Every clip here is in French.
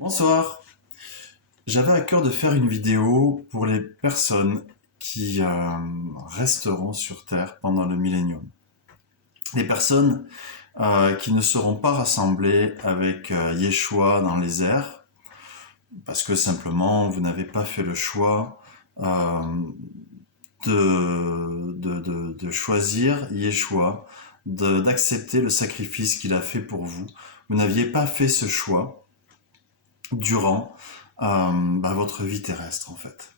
Bonsoir. J'avais à cœur de faire une vidéo pour les personnes qui resteront sur Terre pendant le millénium. Les personnes qui ne seront pas rassemblées avec Yeshua dans les airs, parce que simplement vous n'avez pas fait le choix de choisir Yeshua, d'accepter le sacrifice qu'il a fait pour vous. Vous n'aviez pas fait ce choix durant votre vie terrestre en fait.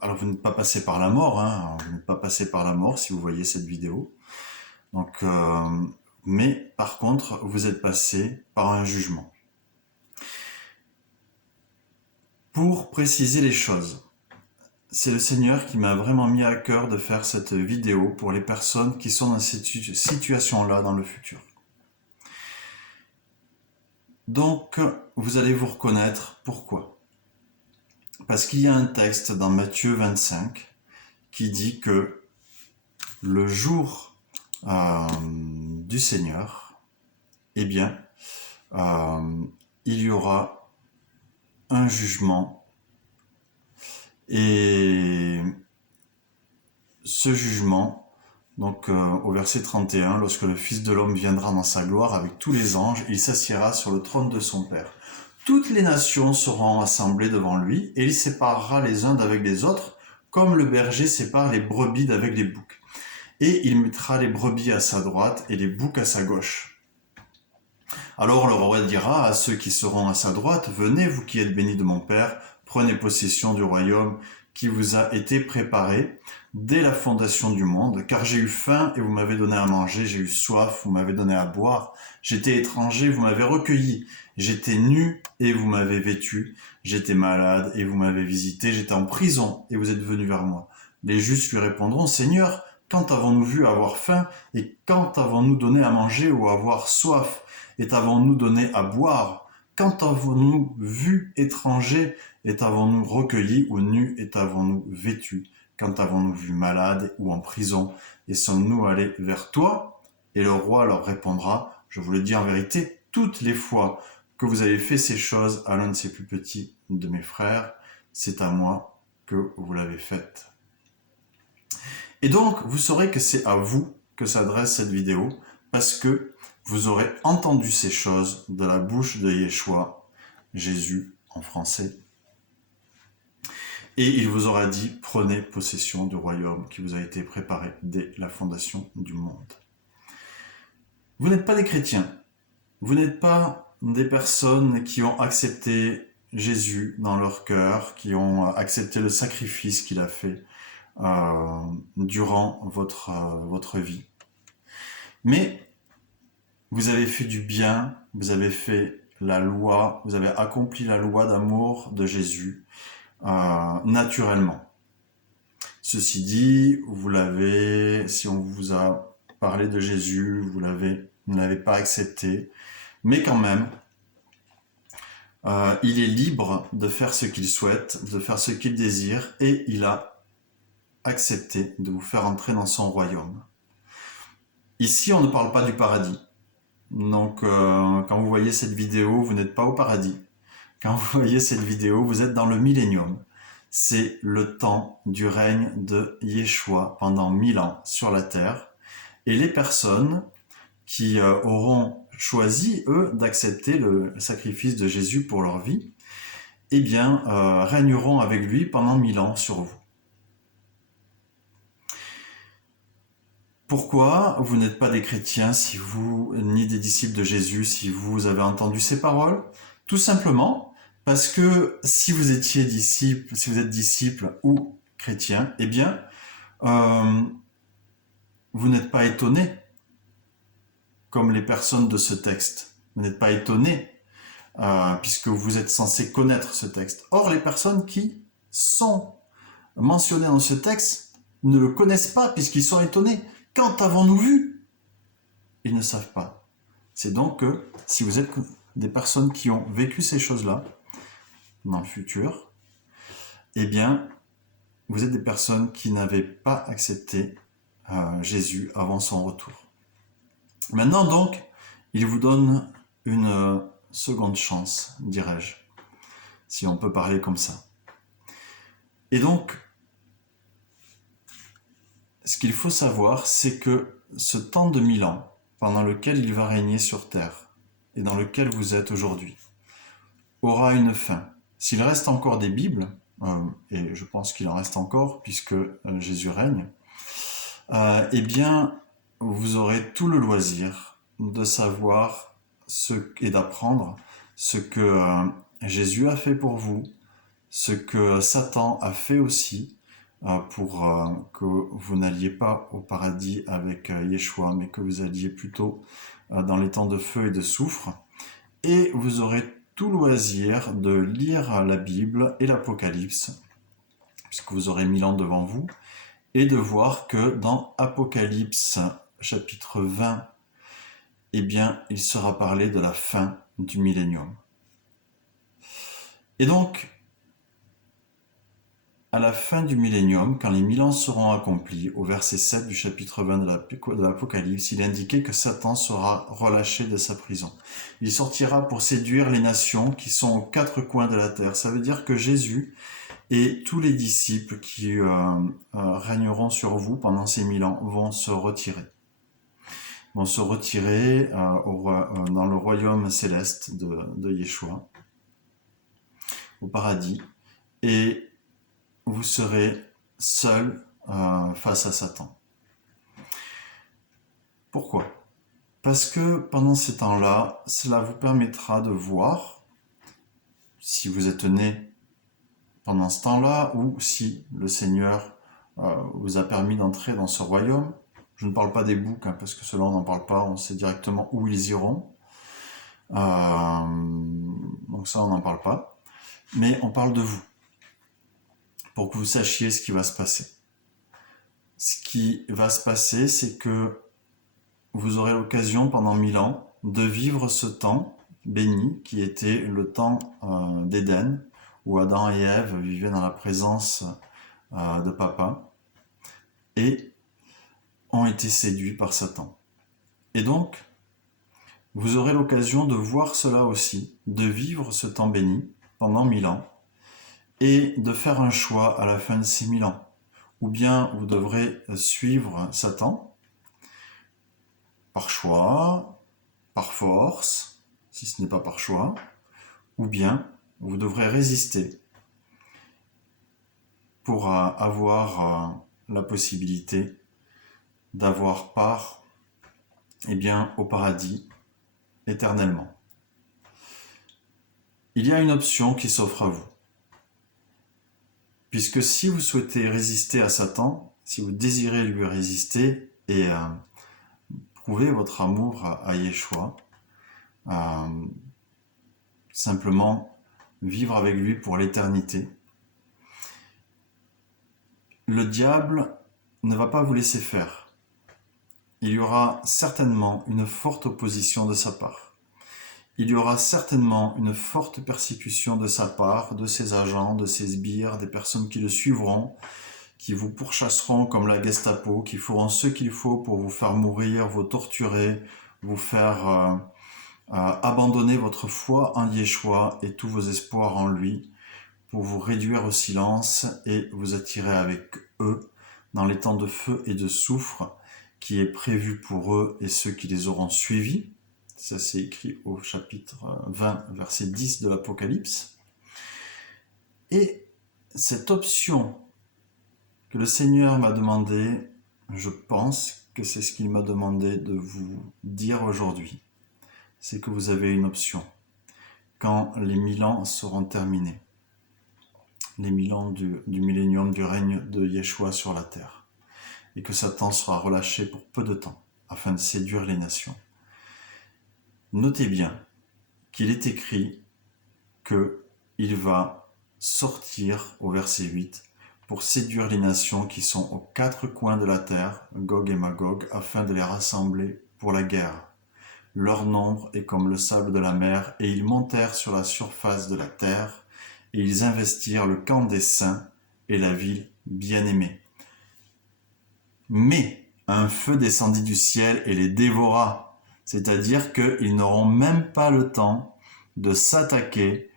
Alors vous n'êtes pas passé par la mort, hein, vous n'êtes pas passé par la mort si vous voyez cette vidéo. Donc, mais par contre, vous êtes passé par un jugement. Pour préciser les choses, c'est le Seigneur qui m'a vraiment mis à cœur de faire cette vidéo pour les personnes qui sont dans cette situation-là dans le futur. Donc, vous allez vous reconnaître. Pourquoi ? Parce qu'il y a un texte dans Matthieu 25 qui dit que le jour du Seigneur, eh bien, il y aura un jugement. Et ce jugement, donc au verset 31, lorsque le Fils de l'homme viendra dans sa gloire avec tous les anges, il s'assiera sur le trône de son Père. Toutes les nations seront assemblées devant lui, et il séparera les uns d'avec les autres, comme le berger sépare les brebis d'avec les boucs. Et il mettra les brebis à sa droite et les boucs à sa gauche. Alors le roi dira à ceux qui seront à sa droite, « Venez, vous qui êtes bénis de mon Père, prenez possession du royaume qui vous a été préparé dès la fondation du monde, car j'ai eu faim et vous m'avez donné à manger, j'ai eu soif, vous m'avez donné à boire, j'étais étranger, vous m'avez recueilli, j'étais nu et vous m'avez vêtu, j'étais malade et vous m'avez visité, j'étais en prison et vous êtes venu vers moi. » Les justes lui répondront, « Seigneur, quand avons-nous vu avoir faim et quand avons-nous donné à manger ou avoir soif et t'avons-nous donné à boire? Quand avons-nous vu étranger et t'avons-nous recueilli ou nu et t'avons-nous vêtu? Quand avons-nous vu malade ou en prison et sommes-nous allés vers toi? » Et le roi leur répondra, « Je vous le dis en vérité, toutes les fois que vous avez fait ces choses à l'un de ces plus petits de mes frères, c'est à moi que vous l'avez faite. » Et donc, vous saurez que c'est à vous que s'adresse cette vidéo, parce que vous aurez entendu ces choses de la bouche de Yeshua, Jésus en français. Et il vous aura dit, prenez possession du royaume qui vous a été préparé dès la fondation du monde. Vous n'êtes pas des chrétiens. Vous n'êtes pas des personnes qui ont accepté Jésus dans leur cœur, qui ont accepté le sacrifice qu'il a fait durant votre vie. Mais vous avez fait du bien, vous avez fait la loi, vous avez accompli la loi d'amour de Jésus naturellement. Ceci dit, si on vous a parlé de Jésus, vous ne l'avez pas accepté, mais quand même, il est libre de faire ce qu'il souhaite, de faire ce qu'il désire, et il a accepté de vous faire entrer dans son royaume. Ici, on ne parle pas du paradis. Donc, quand vous voyez cette vidéo, vous n'êtes pas au paradis. Quand vous voyez cette vidéo, vous êtes dans le millénium. C'est le temps du règne de Yeshua pendant 1000 ans sur la terre. Et les personnes qui auront choisi, eux, d'accepter le sacrifice de Jésus pour leur vie, eh bien, régneront avec lui pendant 1000 ans sur vous. Pourquoi vous n'êtes pas des chrétiens ni des disciples de Jésus si vous avez entendu ces paroles? Tout simplement parce que si vous êtes disciple ou chrétien, eh bien, vous n'êtes pas étonnés comme les personnes de ce texte. Vous n'êtes pas étonnés puisque vous êtes censés connaître ce texte. Or, les personnes qui sont mentionnées dans ce texte ne le connaissent pas puisqu'ils sont étonnés. Quand avons-nous vu? Ils ne savent pas. C'est donc que si vous êtes des personnes qui ont vécu ces choses-là dans le futur, eh bien, vous êtes des personnes qui n'avaient pas accepté Jésus avant son retour. Maintenant donc, il vous donne une seconde chance, dirais-je, si on peut parler comme ça. Et donc, ce qu'il faut savoir, c'est que ce temps de 1000 ans, pendant lequel il va régner sur terre, et dans lequel vous êtes aujourd'hui, aura une fin. S'il reste encore des Bibles, et je pense qu'il en reste encore, puisque Jésus règne, eh bien, vous aurez tout le loisir de savoir et d'apprendre ce que Jésus a fait pour vous, ce que Satan a fait aussi, pour que vous n'alliez pas au paradis avec Yeshua, mais que vous alliez plutôt dans les temps de feu et de soufre. Et vous aurez tout loisir de lire la Bible et l'Apocalypse, puisque vous aurez 1000 ans devant vous, et de voir que dans Apocalypse chapitre 20, eh bien, il sera parlé de la fin du millénium. Et donc, à la fin du millénium, quand les 1000 ans seront accomplis, au verset 7 du chapitre 20 de l'Apocalypse, il est indiqué que Satan sera relâché de sa prison. Il sortira pour séduire les nations qui sont aux quatre coins de la terre. Ça veut dire que Jésus et tous les disciples qui régneront sur vous pendant ces 1000 ans vont se retirer. Vont se retirer dans le royaume céleste de Yeshua, au paradis, et vous serez seul face à Satan. Pourquoi ? Parce que pendant ces temps-là, cela vous permettra de voir si vous êtes né pendant ce temps-là ou si le Seigneur vous a permis d'entrer dans ce royaume. Je ne parle pas des boucs, parce que cela on n'en parle pas, on sait directement où ils iront. Donc ça on n'en parle pas. Mais on parle de vous, pour que vous sachiez ce qui va se passer. Ce qui va se passer, c'est que vous aurez l'occasion pendant 1000 ans de vivre ce temps béni qui était le temps d'Éden, où Adam et Ève vivaient dans la présence de Papa et ont été séduits par Satan. Et donc, vous aurez l'occasion de voir cela aussi, de vivre ce temps béni pendant 1000 ans et de faire un choix à la fin de ces 1000 ans. Ou bien vous devrez suivre Satan par choix, par force, si ce n'est pas par choix, ou bien vous devrez résister pour avoir la possibilité d'avoir part au paradis éternellement. Il y a une option qui s'offre à vous. Puisque si vous souhaitez résister à Satan, si vous désirez lui résister et prouver votre amour à Yeshua, simplement vivre avec lui pour l'éternité, le diable ne va pas vous laisser faire. Il y aura certainement une forte opposition de sa part. Il y aura certainement une forte persécution de sa part, de ses agents, de ses sbires, des personnes qui le suivront, qui vous pourchasseront comme la Gestapo, qui feront ce qu'il faut pour vous faire mourir, vous torturer, vous faire abandonner votre foi en Yeshua et tous vos espoirs en lui, pour vous réduire au silence et vous attirer avec eux dans les temps de feu et de soufre qui est prévu pour eux et ceux qui les auront suivis. Ça c'est écrit au chapitre 20, verset 10 de l'Apocalypse. Et cette option que le Seigneur m'a demandé, je pense que c'est ce qu'il m'a demandé de vous dire aujourd'hui, c'est que vous avez une option. Quand les 1000 ans seront terminés, les 1000 ans du millénium, du règne de Yeshua sur la terre, et que Satan sera relâché pour peu de temps, afin de séduire les nations. Notez bien qu'il est écrit qu'il va sortir au verset 8 pour séduire les nations qui sont aux quatre coins de la terre, Gog et Magog, afin de les rassembler pour la guerre. Leur nombre est comme le sable de la mer, et ils montèrent sur la surface de la terre, et ils investirent le camp des saints et la ville bien-aimée. Mais un feu descendit du ciel et les dévora. C'est-à-dire qu'ils n'auront même pas le temps de s'attaquer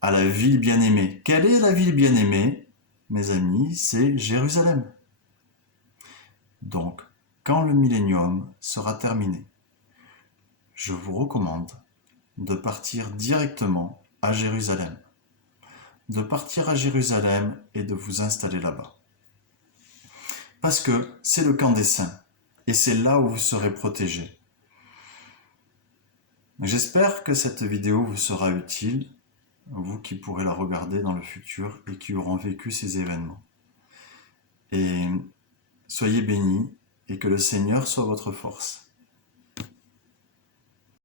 à la ville bien-aimée. Quelle est la ville bien-aimée, mes amis? C'est Jérusalem. Donc, quand le millénium sera terminé, je vous recommande de partir directement à Jérusalem. De partir à Jérusalem et de vous installer là-bas. Parce que c'est le camp des saints. Et c'est là où vous serez protégés. J'espère que cette vidéo vous sera utile, vous qui pourrez la regarder dans le futur et qui auront vécu ces événements. Et soyez bénis et que le Seigneur soit votre force.